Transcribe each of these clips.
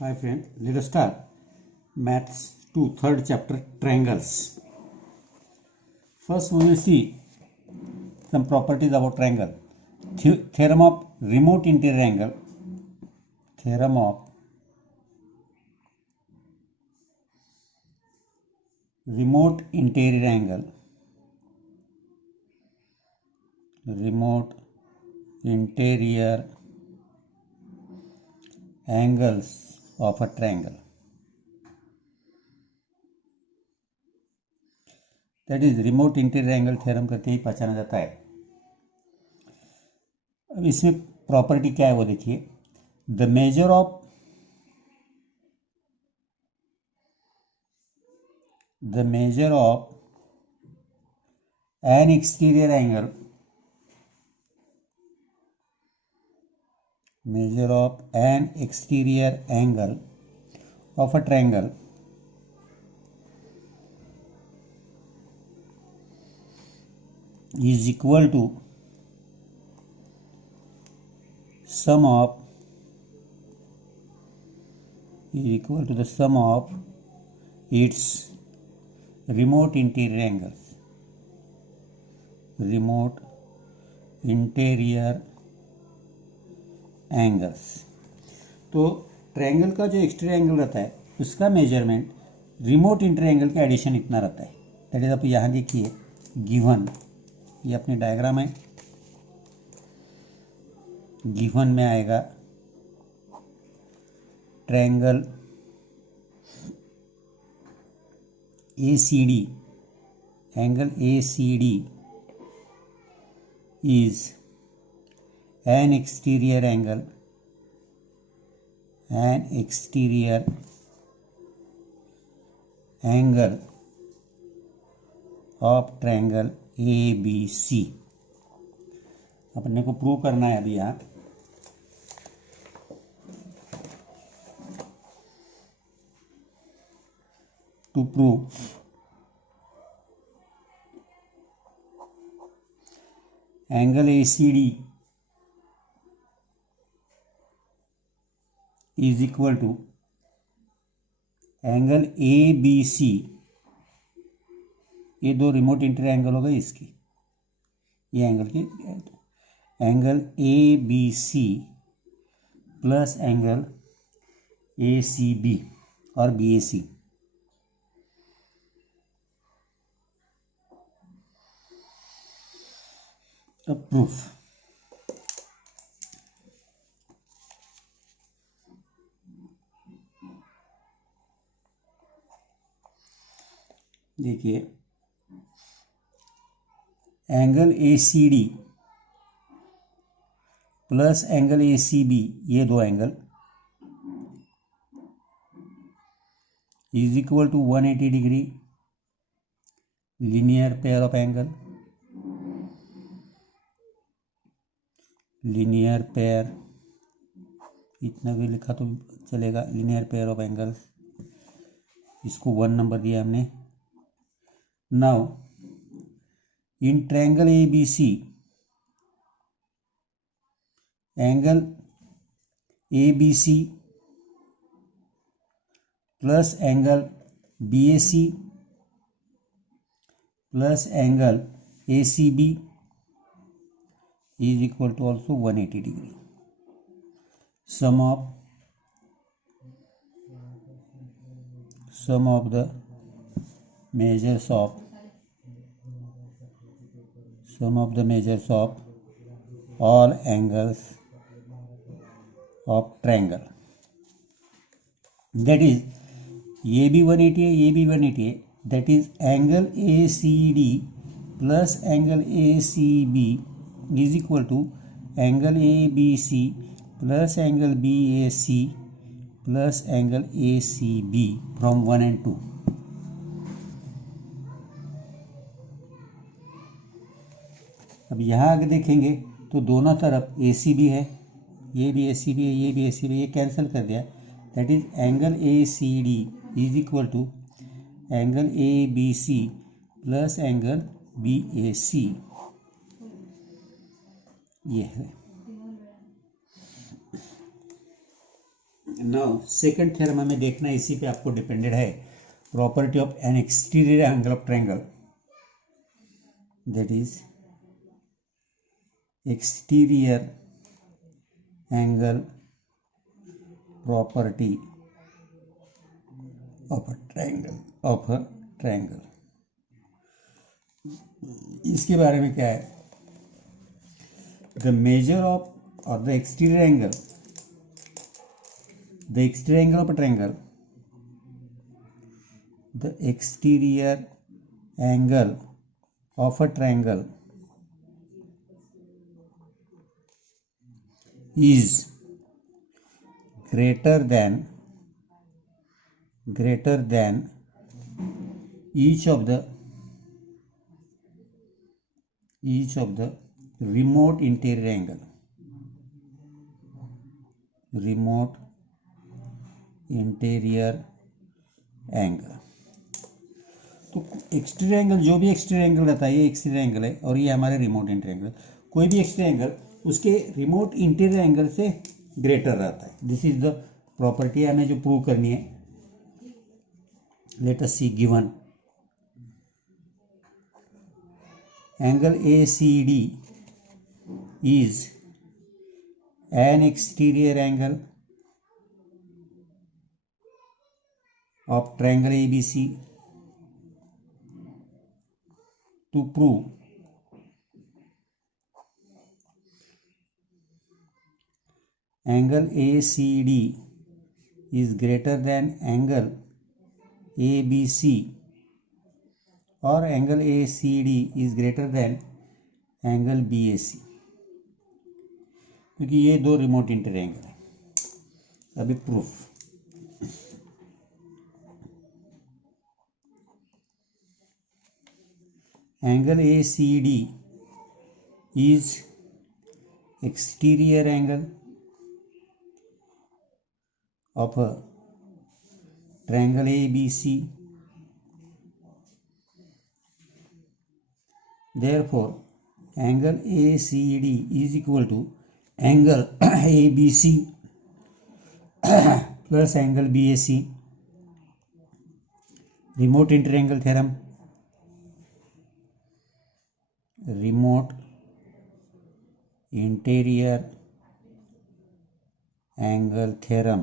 Hi friend, let us start Maths 2, third chapter, triangles. First we will see some properties about triangle. Theorem of remote interior angle. Theorem of remote interior angle. Remote interior angles of a triangle. That is remote interior angle theorem करके ही पहचाना जाता है. अब इसमें प्रॉपर्टी क्या है वो देखिए. The measure of an exterior angle, measure of an exterior angle of a triangle is equal to sum of its remote interior angles. Remote interior angles. तो ट्रायंगल का जो एक्सटीरियर एंगल रहता है उसका मेजरमेंट रिमोट इंटीरियर एंगल का एडिशन इतना रहता है. दैट इज आप यहाँ देखिए गिवन, ये अपनी डायग्राम है. गिवन में आएगा triangle ACD, angle ACD is an exterior angle of triangle ABC. अपने को प्रूव करना है अभी यहाँ. To prove angle ACD is equal to angle ABC. ये दो रिमोट इंटीरियर एंगल हो गए इसकी, ये एंगल की angle ABC plus angle ACB और BAC. अब प्रूफ. देखिए angle ACD plus angle ACB, ये दो angle is equal to 180 degree linear pair of angle. Linear pair इतना भी लिखा तो चलेगा. लीनियर पेयर ऑफ एंगल्स, इसको 1 नंबर दिया हमने. Now in triangle ABC, angle ABC plus angle BAC plus angle ACB is equal to also 180 degree. Sum of the measures of all angles of triangle, that is ये भी 180 है, ये भी 180 है. that is angle ACD plus angle ACB is equal to angle ABC plus angle BAC plus angle ACB from 1 and 2. अब यहाँ आगे देखेंगे तो दोनों तरफ ACB है, ये भी ACB है, ये भी ACB है, ये कैंसिल कर दिया. That is angle ACD is equal to angle ABC plus angle BAC. ये है. नाउ सेकंड थ्योरम हमें देखना है, इसी पे आपको डिपेंडेड है, property of N exterior angle of triangle, that is exterior angle property of a triangle. इसके बारे में क्या है, द मेजर ऑफ और the exterior angle of a triangle, the exterior angle of a triangle is greater than each of the remote interior angle, तो exterior angle, जो भी exterior angle रहता है, ये एक्सटीरियर एंगल है और ये हमारे रिमोट इंटीरियर एंगल, कोई भी एक्सटीरियर एंगल उसके रिमोट इंटीरियर एंगल से ग्रेटर रहता है। दिस इज द प्रॉपर्टी हमें जो प्रूव करनी है। Let us see given angle ACD is an exterior angle of triangle ABC. To prove angle ACD is greater than angle ABC or angle ACD is greater than angle BAC, क्योंकि ये दो remote interior angle है। अभी proof, angle ACD is exterior angle of a triangle ABC, therefore angle ACD is equal to angle ABC plus angle BAC, remote interior angle theorem, remote interior angle theorem.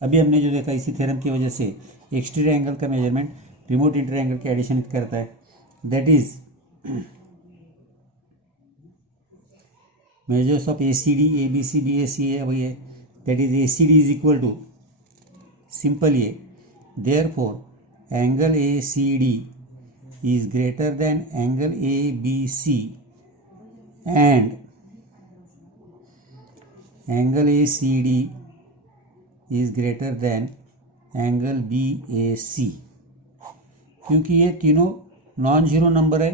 अभी हमने जो देखा, इसी theorem की वजह से एक्सटीरियर एंगल का measurement remote interior angle के एडिशन करता है, that is measures of ACD ABC BAC है वही है, that is ACD is equal to simple ये, therefore angle ACD is greater than angle ABC and angle ACD is greater than angle BAC, क्योंकि ये तीनों non zero number है।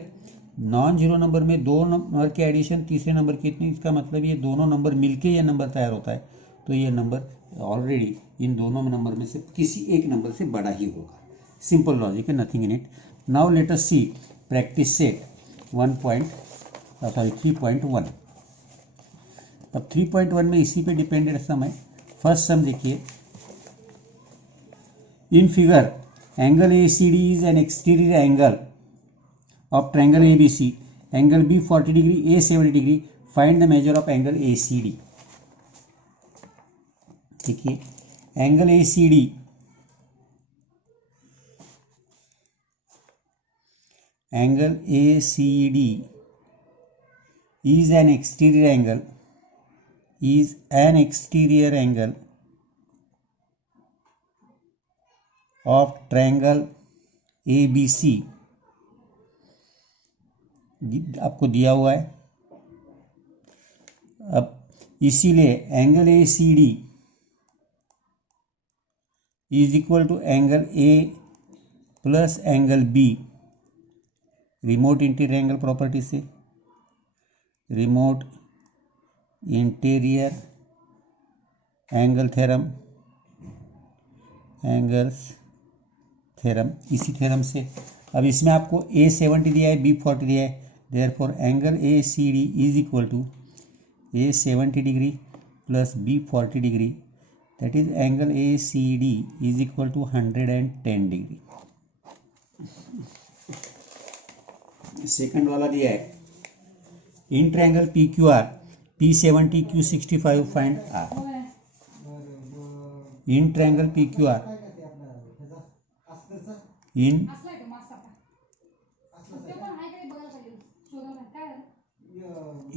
Non zero number में दो नंबर के एडिशन तीसरे नंबर की इतनी, इसका मतलब ये दोनों नंबर मिलके ये नंबर तैयार होता है, तो ये नंबर ऑलरेडी इन दोनों नंबर में से किसी एक नंबर से बड़ा ही होगा। सिंपल लॉजिक है, nothing in it. Now let us see practice set 3.1। अब 3.1 में इसी पे डिपेंडेंट सम है। फर्स्ट सम देखिए, in figure angle ACD is an exterior angle of triangle ABC, angle B 40 degree, A 70 degree, find the measure of angle ACD। देखिए angle ACD is an exterior angle of triangle ABC, आपको दिया हुआ है। अब इसीलिए angle ACD is equal to angle A plus angle B, remote interior angle property से, remote interior angle theorem, इसी theorem से। अब इसमें आपको A 70 दिया है, B 40 दिया है, therefore angle ACD is equal to A 70 degree plus B 40 degree, that is angle ACD is equal to 110 degree. Second वाला दिया है in triangle PQR P70 Q65 find R. In triangle PQR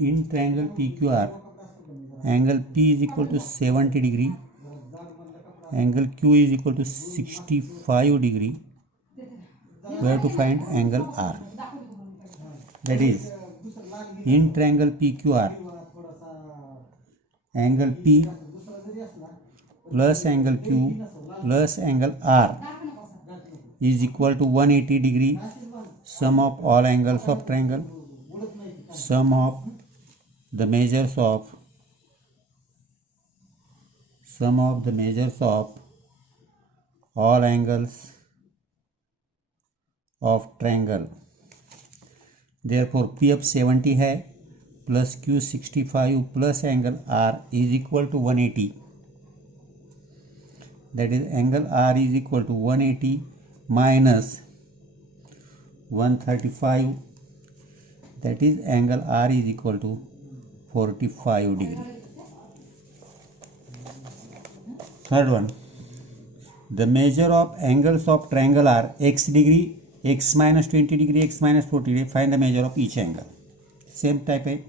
in triangle PQR, angle P is equal to 70 degree, angle Q is equal to 65 degree. We have to find angle R. That is, in triangle PQR, angle P plus angle Q plus angle R is equal to 180 degree. Sum of all angles of triangle, sum of the measures of all angles of triangle. Therefore P of 70 है plus Q 65 plus angle R is equal to 180. That is angle R is equal to 180 minus 135. That is angle R is equal to 45 degree. Third one, the measure of angles of triangle are x degree, x minus 20 degree, x minus 40 degree. Find the measure of each angle. Same type है.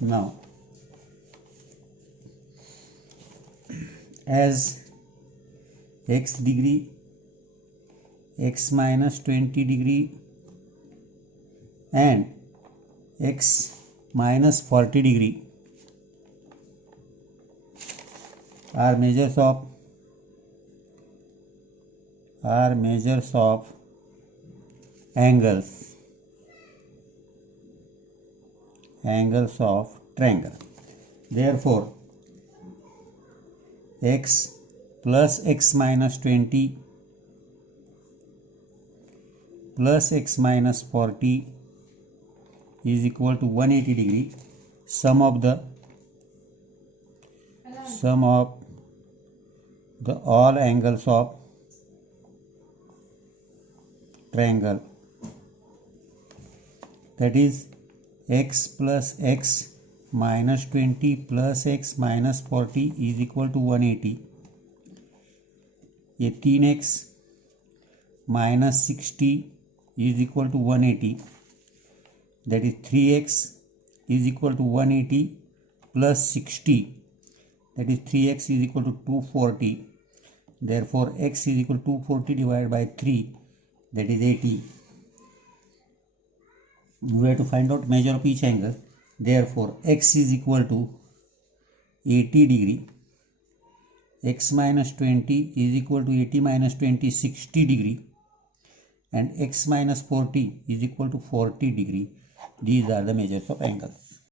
Now, as x degree, x minus 20 degree and x minus 40 degree are measures of angles of triangle. Therefore x plus x minus 20 plus x minus 40 is equal to 180 degree. Sum of the all angles of triangle, that is x plus x minus 20 plus x minus 40 is equal to 180. ये 3x minus 60 is equal to 180. That is 3x is equal to 180 plus 60. That is 3x is equal to 240. Therefore x is equal to 240 divided by 3. That is 80. We have to find out measure of each angle. Therefore x is equal to 80 degree. X minus 20 is equal to 80 minus 20, 60 degree. And x minus 40 is equal to 40 degree. These are the measures of angles.